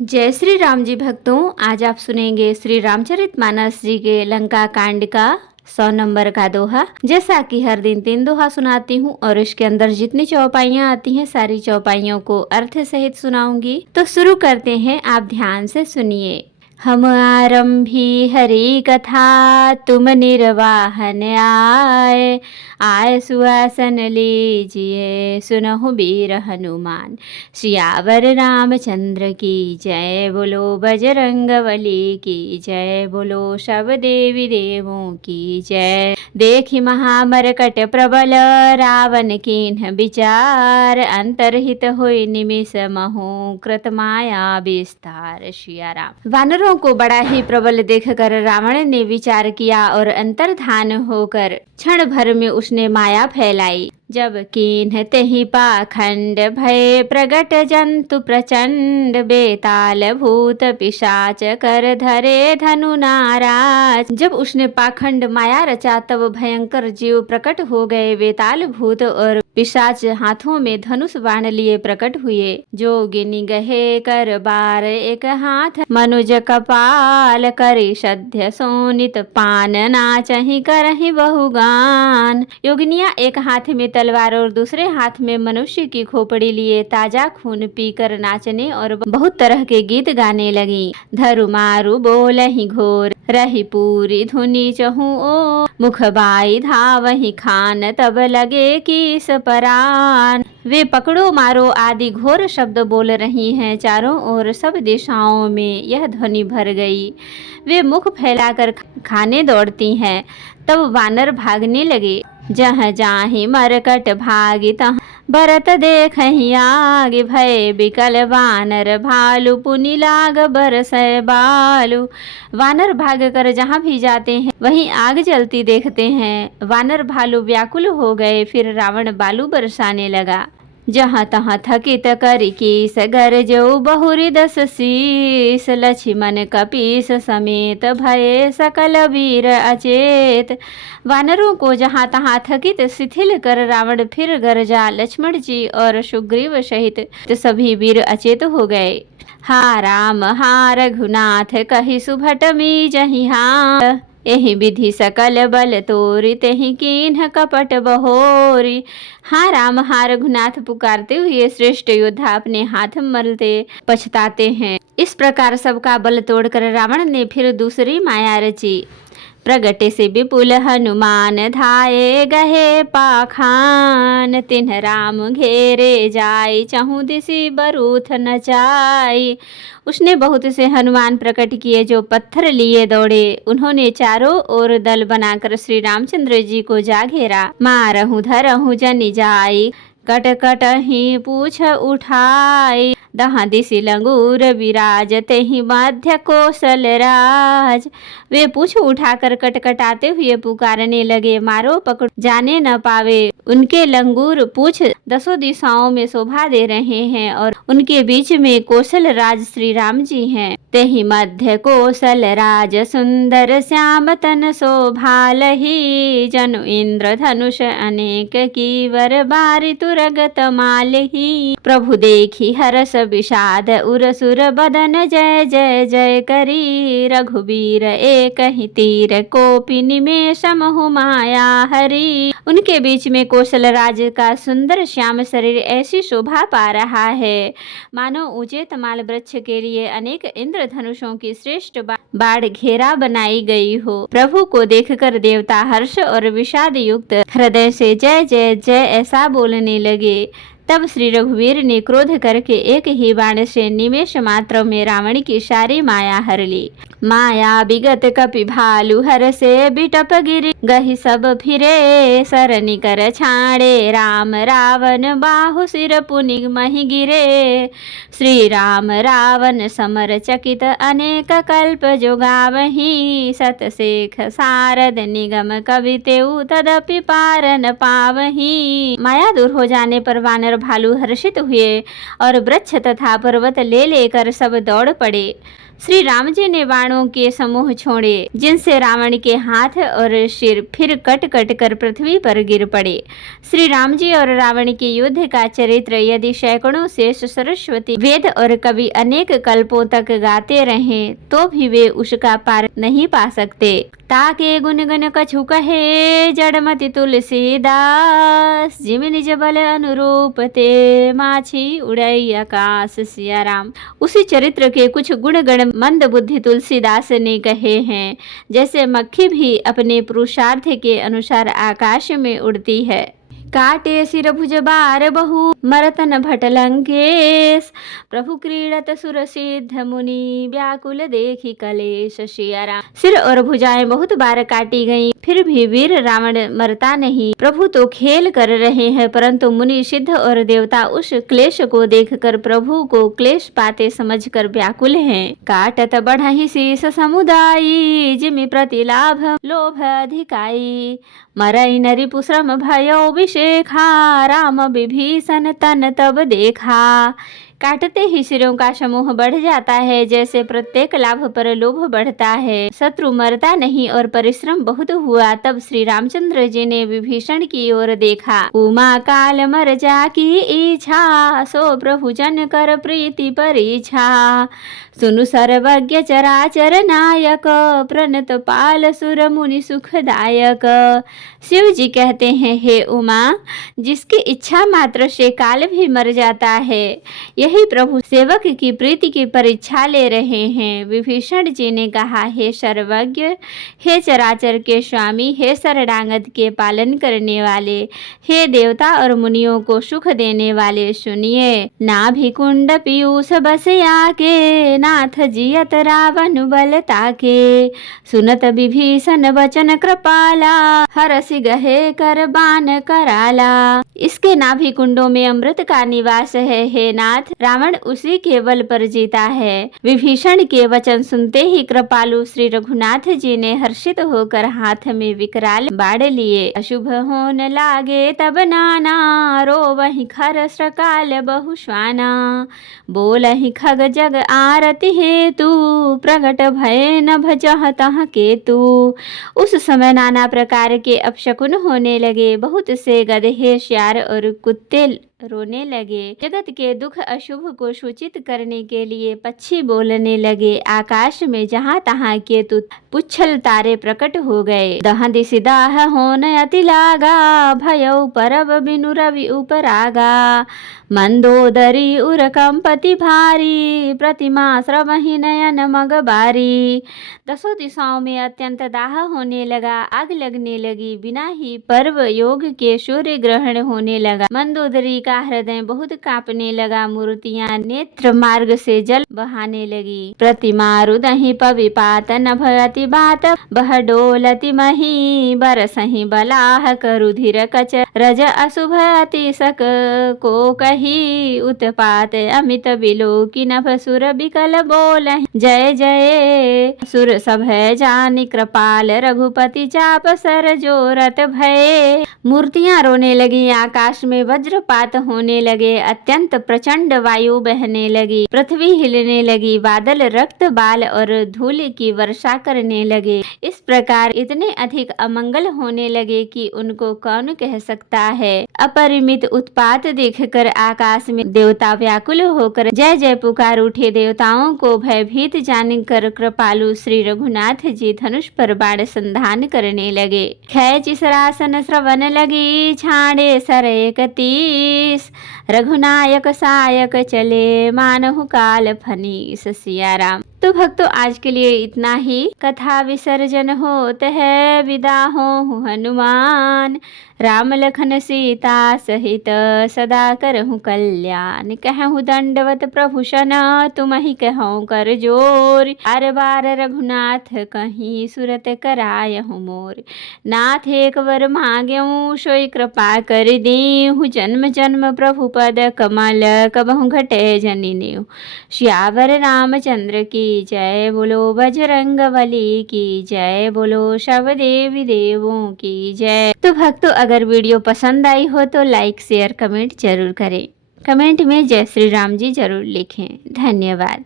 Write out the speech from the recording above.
जय श्री राम जी भक्तों, आज आप सुनेंगे श्री रामचरितमानस जी के लंका कांड का 100 नंबर का दोहा। जैसा कि हर दिन 3 दोहा सुनाती हूँ और इसके अंदर जितनी चौपाइयाँ आती हैं सारी चौपाइयों को अर्थ सहित सुनाऊंगी। तो शुरू करते हैं, आप ध्यान से सुनिए। हम आरंभी हरि कथा, तुम निर्वाहन आए। आए सुआसन लीजिए, सुनहु वीर हनुमान। सियावर रामचंद्र की जय, बोलो बजरंगबली की जय, बोलो सब देवी देवों की जय। देखि महामरकट प्रबल, रावण कीन्ह विचार। अंतरहित हुई निमिष महु, कृत माया विस्तार। सिया राम। वानरों को बड़ा ही प्रबल देखकर रावण ने विचार किया और अंतर्धान होकर क्षण भर में उसने माया फैलाई। जब कीन्ह तेहि पाखंड, भय प्रगट जंतु प्रचंड। बेताल भूत पिशाच, कर धरे धनु नाराज। जब उसने पाखंड माया रचा तब भयंकर जीव प्रकट हो गए। बेताल भूत और पिशाच हाथों में धनुष बाण लिए प्रकट हुए। जोगिनी गहे कर बार, एक हाथ मनुज कपाल। करी सध्य सोनित पान, नाचहि करहि बहुगान। योगिनियां एक हाथ में तलवार और दूसरे हाथ में मनुष्य की खोपड़ी लिए ताजा खून पीकर नाचने और बहुत तरह के गीत गाने लगी। धरु मारु बोलहि घोर, रही पूरी धुनि चहु ओ। मुख बाई धावहि खान, तब लगे कीस परान। वे पकड़ो मारो आदि घोर शब्द बोल रही हैं। चारों ओर सब दिशाओं में यह ध्वनि भर गई। वे मुख फैलाकर खाने दौड़ती हैं। तब वानर भागने लगे। जहाँ जाहि मरकट भागी, तहाँ भरत देखहि आगे। भय बिकल वानर भालू, पुनि लाग बरसै बालू। वानर भाग कर जहाँ भी जाते हैं वहीं आग जलती देखते हैं। वानर भालू व्याकुल हो गए। फिर रावण बालू बरसाने लगा। जहाँ तहाँ थकित करि कीस, गरजऊ बहुरी 10 शीस। लक्ष्मण कपीस समेत, भये सकल वीर अचेत। वानरों को जहाँ तहाँ थकित शिथिल कर रावण फिर गरजा। लक्ष्मण जी और सुग्रीव सहित सभी वीर अचेत हो गए। हा राम हा रघुनाथ, कहि सुभट मीजहि हाथ। एहि विधि सकल बल तोरि, तेहि कीन्ह कपट बहोरी। हाँ राम हा रघुनाथ पुकारते हुए श्रेष्ठ योद्धा अपने हाथ मलते पछताते हैं। इस प्रकार सबका बल तोड़कर रावण ने फिर दूसरी माया रची। प्रगटे से विपुल हनुमान, धाये गहे पाखान। तिन्ह राम घेरे जाई, चहु दिसि बरूथ नचाई। उसने बहुत से हनुमान प्रकट किए जो पत्थर लिए दौड़े। उन्होंने चारों ओर दल बनाकर श्री रामचंद्र जी को जा घेरा। मारहु धरहु जनि जाई, कट कट ही पूछ उठाई। दहाँ दिसि लंगूर विराज, तेहि मध्य कौशल राज। वे पूछ उठाकर कटकटाते हुए पुकारने लगे। मारो पकड़ जाने न पावे। उनके लंगूर पूछ 10 दिशाओं में शोभा दे रहे हैं और उनके बीच में कौशल राज श्री राम जी हैं। तेहि मध्य कौशल राज, सुंदर श्याम तन शोभालहि। जनु इंद्र धनुष अनेक, कीवर बारि तुरगत मालहि। प्रभु देखी हरस विषाद, उरसुर बदन जय जय जय करी। रघुवीर एक ही तीर, कोपि निमेष महु माया हरि। उनके बीच में कौशल राज का सुंदर श्याम शरीर ऐसी शोभा पा रहा है मानो ऊंचे तमाल वृक्ष के लिए अनेक इंद्रधनुषों की श्रेष्ठ बाढ़ घेरा बनाई गई हो। प्रभु को देखकर देवता हर्ष और विषाद युक्त हृदय से जय जय जय ऐसा बोलने लगे। तब श्री रघुवीर ने क्रोध करके एक ही बाण से निमेष मात्र में रावण की सारी माया हर ली। माया विगत कपि भालू, हर से बिटप गिरि गहि सब फिरे। सरनि कर छाड़े राम, रावण बाहु सिर पुनि महि गिरे। श्री राम रावण समर चकित, अनेक कल्प जोगावहि। सत शेख सारद निगम, कवि तेउ तदपि पार न पावहि। माया दूर हो जाने पर वानर भालू हर्षित हुए और वृक्ष तथा पर्वत ले लेकर सब दौड़ पड़े। श्री राम जी ने बाणों के समूह छोड़े जिनसे रावण के हाथ और सिर फिर कट कट कर पृथ्वी पर गिर पड़े। श्री राम जी और रावण के युद्ध का चरित्र यदि सैकड़ों शेष सरस्वती वेद और कवि अनेक कल्पों तक गाते रहें तो भी वे उसका पार नहीं पा सकते। ताके गुण गण कछु कहे जड़मति तुलसीदास, जिम निज बल अनुरूप ते माछी उड़ई आकाश। सिया राम। उसी चरित्र के कुछ गुण गण मंद बुद्धि तुलसीदास ने कहे हैं, जैसे मक्खी भी अपने पुरुषार्थ के अनुसार आकाश में उड़ती है। काटे सिर भुज बार बहु मरतन भट लंकेश, प्रभु क्रीड़त सुर सिद्ध मुनि व्याकुल देखी कलेश। सिया राम। सिर और भुजाएं बहुत बार काटी गईं, फिर भी वीर रावण मरता नहीं। प्रभु तो खेल कर रहे हैं, परंतु मुनि सिद्ध और देवता उस क्लेश को देखकर प्रभु को क्लेश पाते समझकर व्याकुल हैं। काटत बढ़हि शीस समुदायी, जिमि प्रतिलाभ लोभ अधिकाई, मरई नरि पुश्रम भयो विशेखा, राम विभीषण तन तब देखा। काटते ही सिरों का समूह बढ़ जाता है, जैसे प्रत्येक लाभ पर लोभ बढ़ता है। शत्रु मरता नहीं और परिश्रम बहुत हुआ। तब श्री रामचंद्र जी ने विभीषण की ओर देखा। उमा काल मर जा की इच्छा, सो प्रभु जन कर प्रीति परीक्षा, सुनु सर्वज्ञ चराचर नायक, प्रणत पाल सुर मुनि सुखदायक। शिव जी कहते हैं, हे उमा, जिसकी इच्छा मात्र से काल भी मर जाता है, यही प्रभु सेवक की प्रीति की परीक्षा ले रहे हैं। विभीषण जी ने कहा, हे सर्वज्ञ, हे चराचर के स्वामी, हे शरणागत के पालन करने वाले, हे देवता और मुनियों को सुख देने वाले, सुनिए। नाभि कुंड पीयूष बस आके, नाथ जियत रावण बल ताके, सुनत विभीषण वचन कृपाला, हरसि गहे कर बाण कराला। इसके नाभि कुंडों में अमृत का निवास है, हे नाथ, रावण उसी के बल पर जीता है। विभीषण के वचन सुनते ही कृपालु श्री रघुनाथ जी ने हर्षित होकर हाथ में विकराल बाढ़ लिए। अशुभ होन लागे तब नाना, रोवहि खर सकाल बहुश्वाना, बोलहि खग जग आरति हेतु, प्रगट भय नभ जह तह केतु। उस समय नाना प्रकार के अपशकुन होने लगे। बहुत से गधे, श्यार और कुत्ते रोने लगे। जगत के दुख अशुभ को सूचित करने के लिए पक्षी बोलने लगे। आकाश में जहाँ तहाँ केतु पुच्छल तारे प्रकट हो गए। दह दिशि दाह होन अति लागा, भयउ परब बिनु रवि उपरागा, मंदोदरी उर कंपति भारी, प्रतिमा श्रवहि नयन मग बारी। दसों दिशाओं में अत्यंत दाह होने लगा, आग लगने लगी। बिना ही पर्व योग के सूर्य ग्रहण होने लगा। मंदोदरी का हृदय बहुत कांपने लगा। मूर्तियां नेत्र मार्ग से जल बहाने लगी। प्रतिमा रुदहि पविपात नभ अति बात, बह डोलति मही बरसहि बलाह, रुधिर कच रज अशुभ अति सक को कही, उत्पात अमित बिलोकी नभ सुर बिकल बोलहि, जय जय। सुर सभय जानि कृपाल, रघुपति चाप सर जोरत भय। मूर्तियां रोने लगी। आकाश में वज्रपात होने लगे। अत्यंत प्रचंड वायु बहने लगी। पृथ्वी हिलने लगी। बादल रक्त बाल और धूल की वर्षा करने लगे। इस प्रकार इतने अधिक अमंगल होने लगे कि उनको कौन कह सकता है। अपरिमित उत्पात देखकर आकाश में देवता व्याकुल होकर जय जय पुकार उठे। देवताओं को भयभीत जानकर कृपालु श्री रघुनाथ जी धनुष पर बाण संधान करने लगे। खै चिसरासन श्रवण लगी, छाड़े सर 31, रघुनायक सायक चले, मानहु काल फनीस। सिया राम। तो भक्तों, आज के लिए इतना ही। कथा विसर्जन होत है, विदा हो हनुमान, राम लखन सीता सहित सदा करहु कल्याण। कहूँ दंडवत प्रभु शन, तुम ही कहूँ कर जोर, बार बार रघुनाथ कहीं सुरत करायहु मोर। नाथ एक वर मांग्यऊ, सोई कृपा कर दीहु, जन्म जन्म प्रभु पद कमल, कबहु घटे जनि नेउ। श्यावर रामचंद्र की जय, बोलो बजरंगबली की जय, बोलो सब देवी देवों की जय। तो भक्तों, अगर वीडियो पसंद आई हो तो लाइक शेयर कमेंट जरूर करें। कमेंट में जय श्री राम जी जरूर लिखें। धन्यवाद।